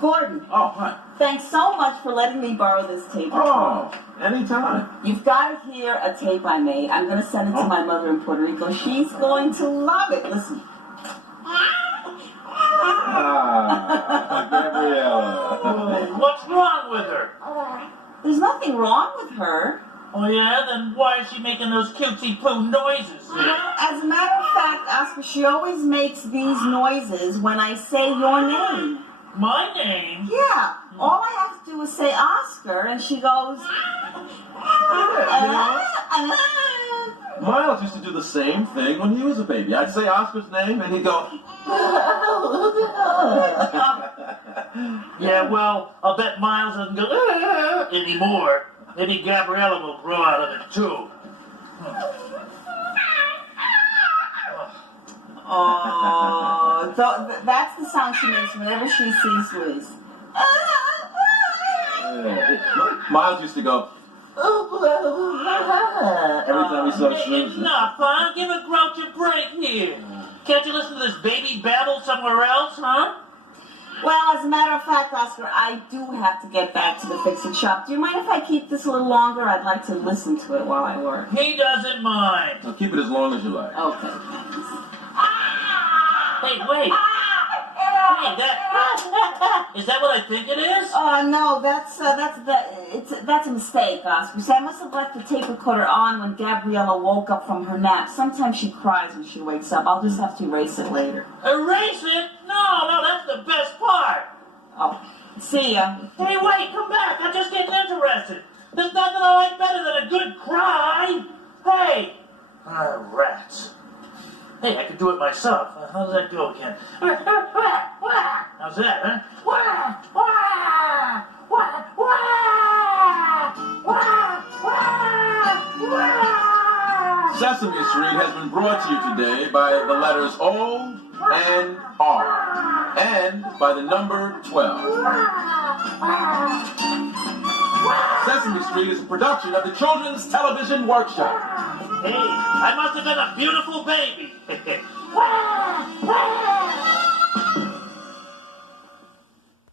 Gordon. Oh, hi. Thanks so much for letting me borrow this tape. Oh, anytime. You've got to hear a tape I made. I'm going to send it to my mother in Puerto Rico. She's going to love it. Listen. Gabriella. What's wrong with her? There's nothing wrong with her. Oh, yeah? Then why is she making those cutesy-poo noises? Well, as a matter of fact, Oscar, she always makes these noises when I say your name. My name? Yeah. All I have to do is say Oscar, and she goes... Miles used to do the same thing when he was a baby. I'd say Oscar's name, and he'd go... Yeah, well, I'll bet Miles doesn't go anymore. Maybe Gabriella will grow out of it, too. Oh, that's the sound she makes whenever she sees Liz. Miles used to go... Every time he saw Shrews. Enough, huh? Give a grouch a break here. Can't you listen to this baby babble somewhere else, huh? Well, as a matter of fact, Oscar, I do have to get back to the fix-it shop. Do you mind if I keep this a little longer? I'd like to listen to it while I work. He doesn't mind. I'll keep it as long as you like. Okay, thanks. Hey, wait. Hey, is that what I think it is? No, that's a mistake, Oscar. See, I must have left the tape recorder on when Gabriella woke up from her nap. Sometimes she cries when she wakes up. I'll just have to erase it later. Erase it? No, that's the best part. Oh, see ya. Hey, wait, come back. I'm just getting interested. There's nothing I like better than a good cry. Hey. Rats. Hey, I could do it myself. How does that go again? How's that, huh? Sesame Street has been brought to you today by the letters O and R, and by the number 12. Sesame Street is a production of the Children's Television Workshop. Hey, I must have been a beautiful baby.